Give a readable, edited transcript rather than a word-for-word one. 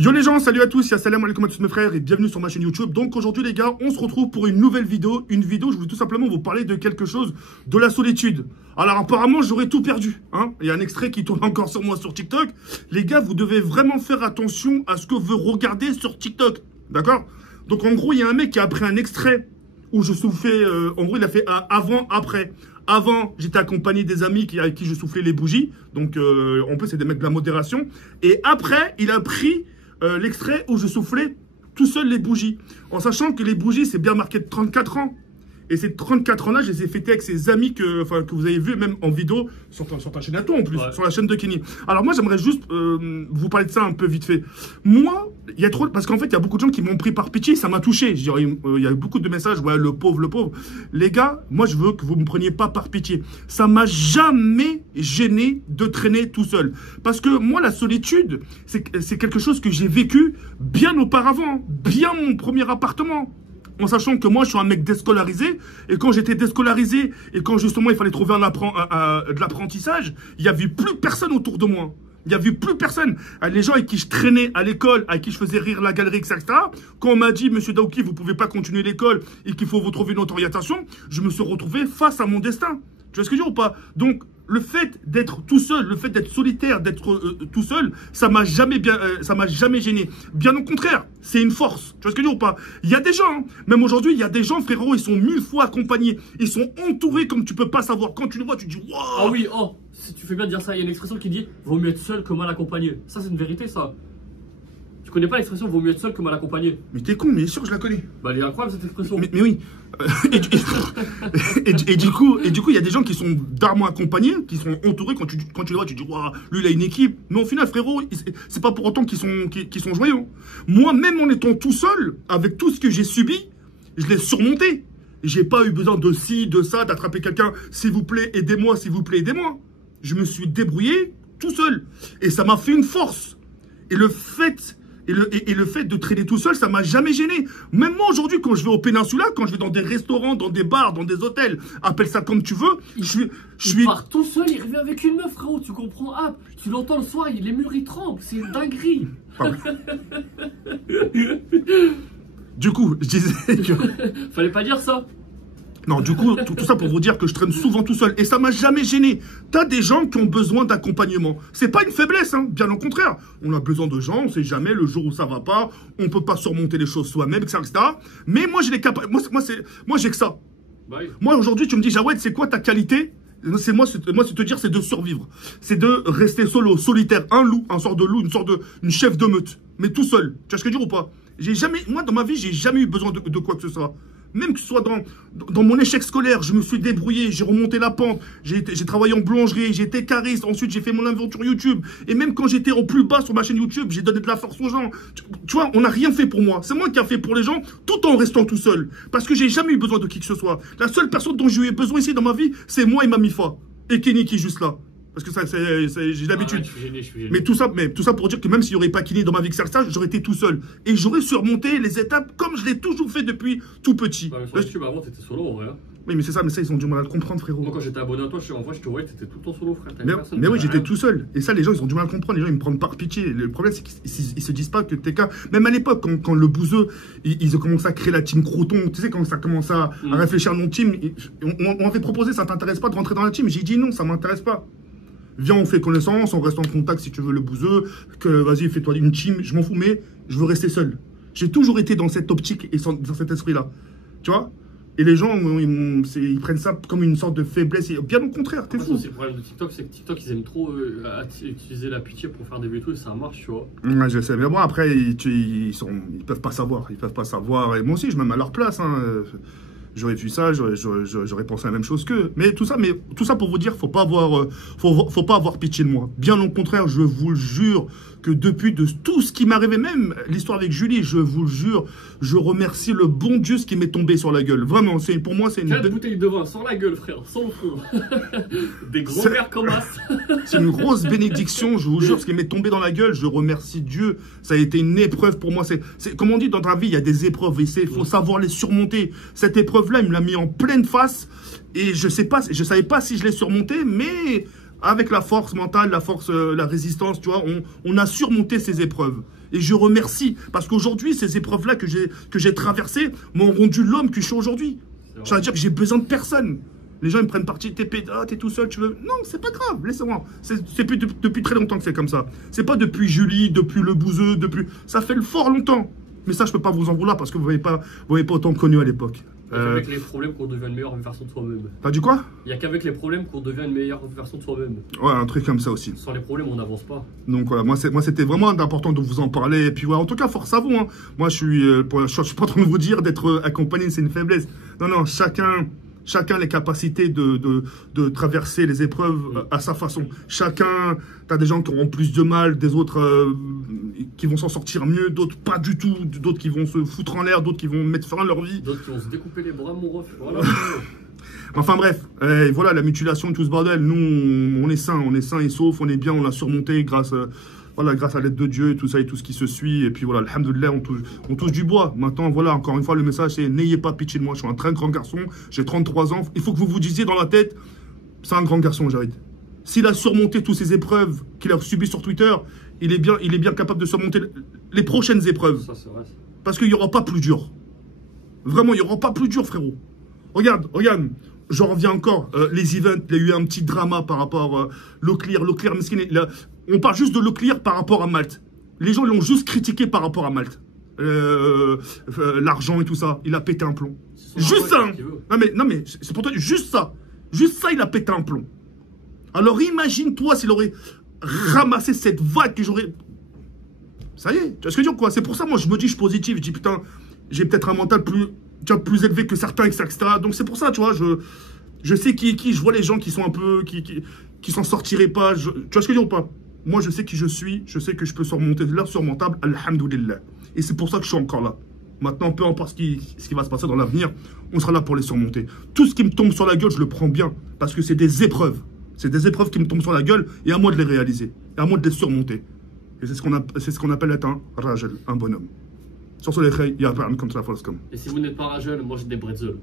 Yo les gens, salut à tous, salam alaikum à tous mes frères et bienvenue sur ma chaîne YouTube. Donc aujourd'hui les gars, on se retrouve pour une nouvelle vidéo. Une vidéo, je voulais tout simplement vous parler de quelque chose, de la solitude. Alors apparemment j'aurais tout perdu, hein. Il y a un extrait qui tourne encore sur moi sur TikTok. Les gars, vous devez vraiment faire attention à ce que vous regardez sur TikTok, d'accord? Donc en gros, il y a un mec qui a pris un extrait où je soufflais, en gros il a fait avant, après. Avant, j'étais accompagné des amis avec qui je soufflais les bougies. Donc, en plus, c'est des mecs de la modération. Et après, il a pris l'extrait où je soufflais tout seul les bougies. En sachant que les bougies, c'est bien marqué de 34 ans. Et ces 34 ans-là, je les ai fêtés avec ses amis que vous avez vu même en vidéo sur ta chaîne à toi en plus, ouais. Sur la chaîne de Kenny. Alors moi, j'aimerais juste vous parler de ça un peu vite fait. Moi, il y a trop... Parce qu'en fait, il y a beaucoup de gens qui m'ont pris par pitié, ça m'a touché. Je dirais, il y a eu beaucoup de messages, ouais, le pauvre, le pauvre. Les gars, moi, je veux que vous ne me preniez pas par pitié. Ça m'a jamais gêné de traîner tout seul. Parce que moi, la solitude, c'est quelque chose que j'ai vécu bien auparavant, bien mon premier appartement. En sachant que moi, je suis un mec déscolarisé, et quand j'étais déscolarisé, et quand justement il fallait trouver de l'apprentissage, il n'y avait plus personne autour de moi. Il n'y avait plus personne. Les gens avec qui je traînais à l'école, avec qui je faisais rire la galerie, etc. Quand on m'a dit, monsieur Daouki, vous ne pouvez pas continuer l'école et qu'il faut vous trouver une autre orientation, je me suis retrouvé face à mon destin. Tu vois ce que je veux dire ou pas? Donc, le fait d'être tout seul, le fait d'être solitaire, d'être tout seul, ça m'a jamais gêné. Bien au contraire, c'est une force. Tu vois ce que je veux dire ou pas? Il y a des gens, hein, même aujourd'hui, il y a des gens, frérot, ils sont 1000 fois accompagnés. Ils sont entourés comme tu peux pas savoir. Quand tu le vois, tu dis waouh. Ah oui, oh, si tu fais bien de dire ça, il y a une expression qui dit vaut mieux être seul que mal accompagné. Ça, c'est une vérité, ça. Tu connais pas l'expression vaut mieux être seul que mal accompagné? Mais t'es con, mais sûr que je la connais. Bah, elle est incroyable cette expression. Mais oui. et du coup, il y a des gens qui sont d'armes accompagnés, qui sont entourés. Quand tu les vois, tu dis waouh, lui il a une équipe. Mais au final, frérot, c'est pas pour autant qu'ils sont joyeux. Moi, même en étant tout seul, avec tout ce que j'ai subi, je l'ai surmonté. J'ai pas eu besoin de ci, de ça, d'attraper quelqu'un. S'il vous plaît, aidez-moi, s'il vous plaît, aidez-moi. Je me suis débrouillé tout seul. Et ça m'a fait une force. Et le fait de traîner tout seul, ça m'a jamais gêné. Même moi aujourd'hui, quand je vais au Péninsula, quand je vais dans des restaurants, dans des bars, dans des hôtels, appelle ça comme tu veux, il part tout seul, il revient avec une meuf, frérot, tu comprends? Ah, tu l'entends le soir, les murs ils tremblent, c'est une dinguerie. Du coup, je disais que... Fallait pas dire ça. Non, du coup, tout ça pour vous dire que je traîne souvent tout seul. Et ça m'a jamais gêné. T'as des gens qui ont besoin d'accompagnement. C'est pas une faiblesse, hein. Bien au contraire. On a besoin de gens, on sait jamais le jour où ça va pas. On peut pas surmonter les choses soi-même, etc., etc. Mais moi, j'ai les capacités. Moi, j'ai que ça. Bah oui. Moi, aujourd'hui, tu me dis, Jawed, c'est quoi ta qualité? C'est te dire, c'est de survivre. C'est de rester solo, solitaire. Un loup, un sort de loup, une chef de meute. Mais tout seul. Tu vois ce que je veux dire ou pas? Moi, dans ma vie, j'ai jamais eu besoin de quoi que ce soit. Même que ce soit dans mon échec scolaire, je me suis débrouillé, j'ai remonté la pente, j'ai travaillé en boulangerie, j'ai été cariste, ensuite j'ai fait mon aventure YouTube. Et même quand j'étais au plus bas sur ma chaîne YouTube, j'ai donné de la force aux gens. Tu vois, on n'a rien fait pour moi. C'est moi qui a fait pour les gens, tout en restant tout seul. Parce que j'ai jamais eu besoin de qui que ce soit. La seule personne dont j'ai eu besoin ici dans ma vie, c'est moi et ma Mifa. Et Kenny qui est juste là. Parce que ça, j'ai l'habitude. Mais tout ça pour dire que même s'il n'y aurait pas Kenny dans ma vie que ça, j'aurais été tout seul. Et j'aurais surmonté les étapes comme je l'ai toujours fait depuis tout petit. Bah, sur YouTube, avant, t'étais solo en vrai. Oui, mais c'est ça, ils ont du mal à le comprendre, frérot. Moi, quand j'étais abonné à toi, en vrai, je te voyais, t'étais tout le temps solo, frère. Mais oui, j'étais tout seul. Et ça, les gens, ils ont du mal à le comprendre. Les gens, ils me prennent par pitié. Le problème, c'est qu'ils se disent pas que t'es qu'un. Même à l'époque, quand le bouseux, ils ont commencé à créer la team Croton, tu sais, quand ça commence à réfléchir à mon team, on m'avait proposé, ça t'intéresse pas de rentrer dans la team? J'ai dit non, ça m'intéresse pas. Viens, on fait connaissance, on reste en contact si tu veux le bouseux, que vas-y, fais-toi une team, je m'en fous, mais je veux rester seul. J'ai toujours été dans cette optique et dans cet esprit-là. Tu vois? Et les gens, ils prennent ça comme une sorte de faiblesse. Et bien au contraire, t'es fou. Le problème de TikTok, c'est que TikTok, ils aiment trop utiliser la pitié pour faire des vétos et ça marche, tu vois. Ouais, je sais, mais bon, après, ils peuvent pas savoir. Ils peuvent pas savoir. Et moi aussi, je me mets à leur place, hein. J'aurais vu ça, j'aurais pensé à la même chose qu'eux. Mais tout ça pour vous dire, faut pas avoir pitié de moi. Bien au contraire, je vous le jure que depuis de tout ce qui m'est arrivé, même l'histoire avec Julie, je vous le jure, je remercie le bon Dieu ce qui m'est tombé sur la gueule. Vraiment, pour moi, c'est une... 4 bouteilles de vin sur la gueule, frère, sans le fond. Des gros verres comme as. C'est une grosse bénédiction, je vous jure, ce qui m'est tombé dans la gueule, je remercie Dieu. Ça a été une épreuve pour moi. Comme on dit dans la vie, il y a des épreuves et il faut savoir les surmonter. Cette épreuve-là, il me l'a mis en pleine face et je savais pas si je l'ai surmonté, mais avec la force mentale, la force, la résistance, tu vois, on a surmonté ces épreuves. Et je remercie, parce qu'aujourd'hui, ces épreuves-là que j'ai traversées m'ont rendu l'homme que je suis aujourd'hui. Je veux dire que j'ai besoin de personne. Les gens ils me prennent parti, t'es pédate, t'es tout seul, tu veux... Non, c'est pas grave, laissez-moi. C'est depuis très longtemps que c'est comme ça. C'est pas depuis Julie, depuis le bouseux, depuis... Ça fait le fort longtemps. Mais ça, je peux pas vous en vouloir parce que vous m'avez pas autant connu à l'époque. Il n'y a qu'avec les problèmes qu'on devient une meilleure version de soi-même. T'as dit quoi? Il n'y a qu'avec les problèmes qu'on devient une meilleure version de soi-même. Ouais, un truc comme ça aussi. Sans les problèmes, on n'avance pas. Donc voilà, moi c'était vraiment important de vous en parler. Et puis ouais, en tout cas, force à vous. Hein. Moi, je suis pas en train de vous dire d'être accompagné, c'est une faiblesse. Non, non, chacun a les capacités de traverser les épreuves à sa façon. Chacun, t'as des gens qui auront plus de mal, des autres qui vont s'en sortir mieux, d'autres pas du tout, d'autres qui vont se foutre en l'air, d'autres qui vont mettre fin à leur vie. D'autres qui vont se découper les bras, mon ref. Voilà. Enfin bref, voilà, la mutilation, tout ce bordel, nous, on est sains et saufs, on est bien, on l'a surmonté grâce à l'aide de Dieu, tout ça et tout ce qui se suit. Et puis voilà, alhamdoulilah, on touche du bois. Maintenant, voilà, encore une fois, le message, c'est n'ayez pas pitié de moi. Je suis un très grand garçon, j'ai 33 ans. Il faut que vous vous disiez dans la tête, c'est un grand garçon, Jarid. S'il a surmonté toutes ces épreuves qu'il a subies sur Twitter, il est bien capable de surmonter les prochaines épreuves. Ça, c'est vrai. Parce qu'il n'y aura pas plus dur. Vraiment, il n'y aura pas plus dur, frérot. Regarde, j'en reviens encore. Les events, il y a eu un petit drama par rapport Leclerc, mesquin. On parle juste de Leclerc par rapport à Malte. Les gens l'ont juste critiqué par rapport à Malte. L'argent et tout ça. Il a pété un plomb. Juste ça. Hein. Non mais c'est pour toi, juste ça. Juste ça, il a pété un plomb. Alors imagine-toi s'il aurait ramassé cette vague que j'aurais... Ça y est, tu vois ce que je veux dire quoi? C'est pour ça, moi, je me dis, je suis positif. Je dis, putain, j'ai peut-être un mental plus élevé que certains, etc. Donc c'est pour ça, tu vois, je sais qui est qui. Je vois les gens qui sont un peu... qui s'en sortiraient pas. Tu vois ce que je veux dire ou pas? Moi, je sais qui je suis. Je sais que je peux surmonter l'insurmontable. Alhamdoulilah. Et c'est pour ça que je suis encore là. Maintenant, peu importe ce qui va se passer dans l'avenir, on sera là pour les surmonter. Tout ce qui me tombe sur la gueule, je le prends bien. Parce que c'est des épreuves. C'est des épreuves qui me tombent sur la gueule. Et à moi de les réaliser. Et à moi de les surmonter. Et c'est ce qu'on appelle être un rajel, un bonhomme. Sur ce, les khayes, il y a pas comme ça, comme. Et si vous n'êtes pas rajel, moi j'ai des bretzels.